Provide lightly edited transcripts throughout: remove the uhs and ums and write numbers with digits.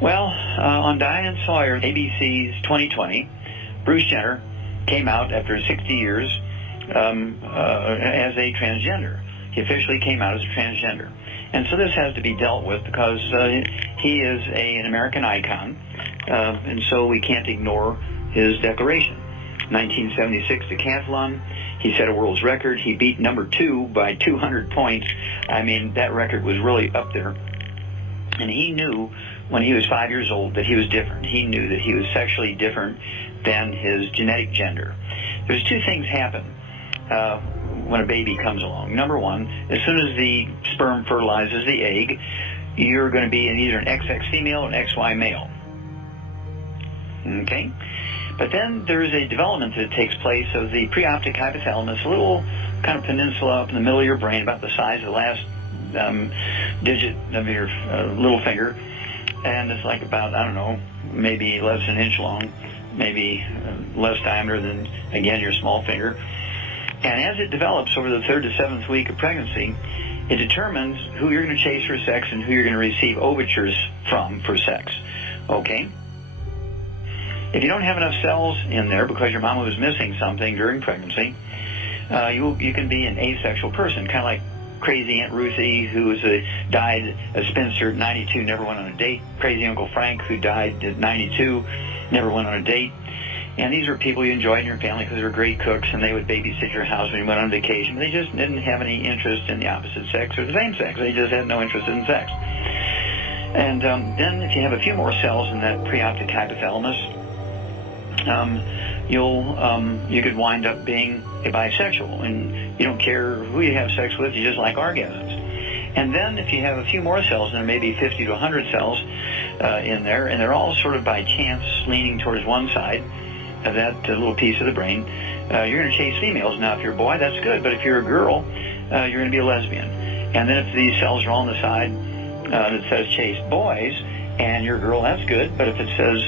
Well, on Diane and Sawyer, ABC's 2020, Bruce Jenner came out after 60 years as a transgender. He officially came out as a transgender. And so this has to be dealt with because he is an American icon, and so we can't ignore his declaration. 1976 decathlon, he set a world's record. He beat number 2 by 200 points. I mean, that record was really up there. And he knew when he was 5 years old that he was different. He knew that he was sexually different than his genetic gender. There's two things happen when a baby comes along. Number one, as soon as the sperm fertilizes the egg, you're going to be either an XX female or an XY male. Okay? But then there's a development that takes place of the preoptic hypothalamus, a little kind of peninsula up in the middle of your brain, about the size of the last digit of your little finger. And it's like about, I don't know, maybe less than an inch long, maybe less diameter than, again, your small finger. And as it develops over the 3rd to 7th week of pregnancy, it determines who you're going to chase for sex and who you're going to receive overtures from for sex. Okay? If you don't have enough cells in there because your mama was missing something during pregnancy, you can be an asexual person, kind of like crazy Aunt Ruthie, who died a spinster at 92, never went on a date. Crazy Uncle Frank, who died at 92, never went on a date. And these were people you enjoyed in your family because they were great cooks and they would babysit your house when you went on vacation. They just didn't have any interest in the opposite sex or the same sex. They just had no interest in sex. And then if you have a few more cells in that preoptic hypothalamus, you could wind up being a bisexual, and you don't care who you have sex with, you just like orgasms. And then if you have a few more cells, and there may be 50 to 100 cells in there, and they're all sort of by chance leaning towards one side of that little piece of the brain, you're going to chase females. Now, if you're a boy, that's good, but if you're a girl, you're going to be a lesbian. And then if these cells are on the side that says chase boys, and you're a girl, that's good, but if it says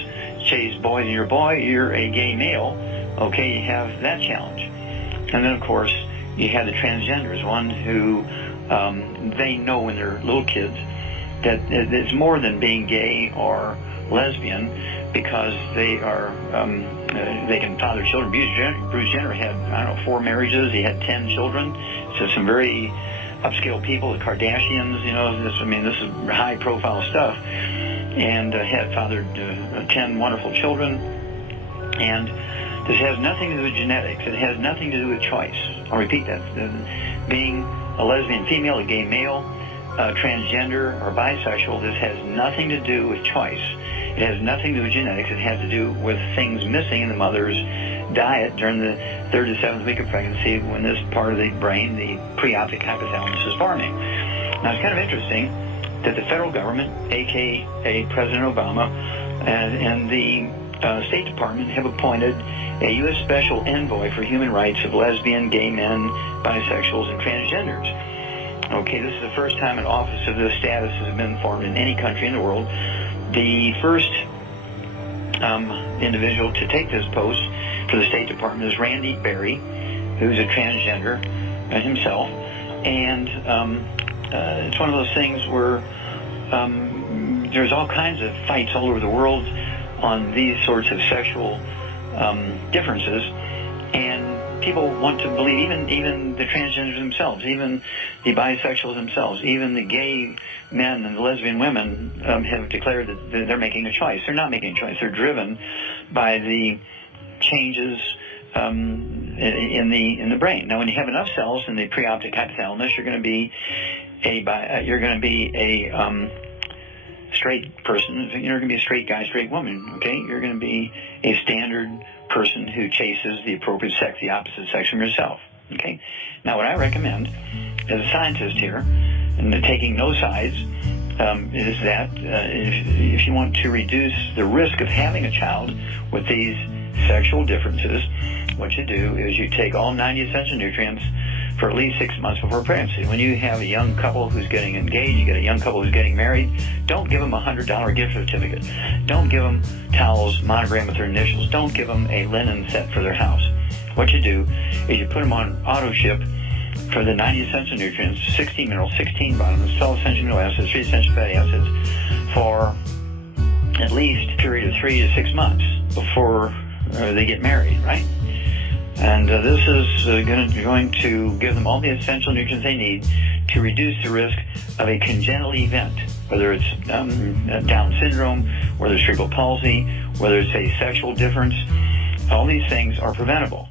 chase boys and you're a boy, you're a gay male, okay, you have that challenge. And then, of course, you have the transgenders, one who they know when they're little kids that it's more than being gay or lesbian because they are, they can father children. Bruce Jenner had, I don't know, 4 marriages. He had 10 children. So some very upscale people, the Kardashians, you know, this is high-profile stuff. And had fathered 10 wonderful children. And this has nothing to do with genetics. It has nothing to do with choice. I'll repeat that. Being a lesbian female, a gay male, transgender, or bisexual, this has nothing to do with choice. It has nothing to do with genetics. It has to do with things missing in the mother's diet during the 3rd to 7th week of pregnancy when this part of the brain, the preoptic hypothalamus, is forming. Now, it's kind of interesting that the federal government, a.k.a. President Obama, and the State Department have appointed a U.S. Special Envoy for Human Rights of lesbian, gay men, bisexuals, and transgenders. Okay, this is the first time an office of this status has been formed in any country in the world. The first individual to take this post for the State Department is Randy Berry, who's a transgender himself, and it's one of those things where there's all kinds of fights all over the world on these sorts of sexual differences, and people want to believe, even the transgenders themselves, even the bisexuals themselves, even the gay men and the lesbian women have declared that they're making a choice. They're not making a choice. They're driven by the changes in the brain. Now, when you have enough cells in the preoptic hypothalamus, you're going to be a straight person. You're going to be a straight guy, straight woman. Okay, you're going to be a standard person who chases the appropriate sex, the opposite sex from yourself. Okay. Now, what I recommend as a scientist here, and taking no sides, is that if you want to reduce the risk of having a child with these sexual differences, what you do is you take all 90 essential nutrients for at least 6 months before pregnancy. When you have a young couple who's getting engaged, you get a young couple who's getting married, don't give them a $100 gift certificate. Don't give them towels monogrammed with their initials. Don't give them a linen set for their house. What you do is you put them on auto ship for the 90 essential nutrients, 16 minerals, 16 vitamins, 12 essential amino acids, 3 essential fatty acids for at least a period of 3 to 6 months before they get married, right? And this is going to give them all the essential nutrients they need to reduce the risk of a congenital event, whether it's Down syndrome, whether it's cerebral palsy, whether it's a sexual difference. All these things are preventable.